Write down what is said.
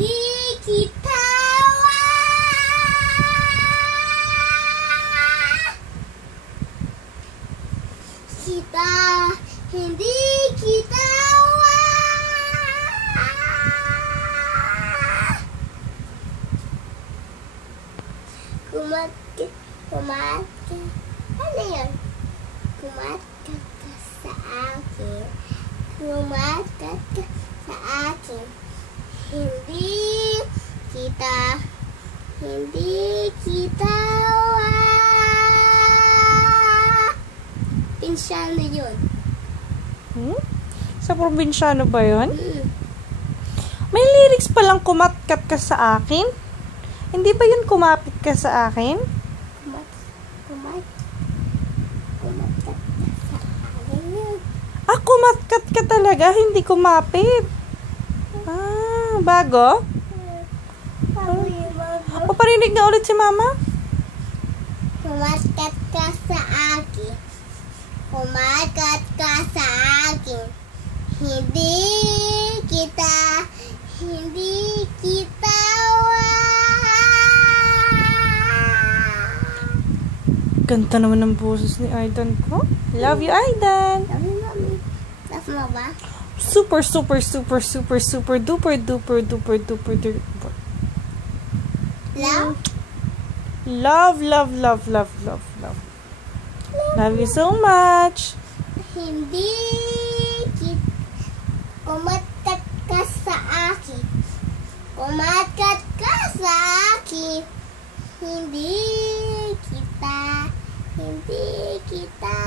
Hindi kita hindi kita kumakat, ano yun? Kumakat ka sa akin. Kumakat ka sa akin. Hindi kita Pinsyano yun. Sa probinsyano ba yun? May lyrics palang kumatkat ka sa akin? Hindi ba yun kumapit ka sa akin? Kumatkat ka sa akin yun. Kumatkat ka talaga, hindi kumapit. Bago? Paparinig na ulit si mama. Kumatkat ka sa akin. Kumatkat ka sa akin. Hindi kita Ganda naman ng boses ni Aidan ko. Love you, Aidan. Love you, Mommy. Love mo ba? Super duper duper. Love? Love. Love you so much. Hindi kumatkat ka sa akin. Kumatkat ka sa akin. Hindi kita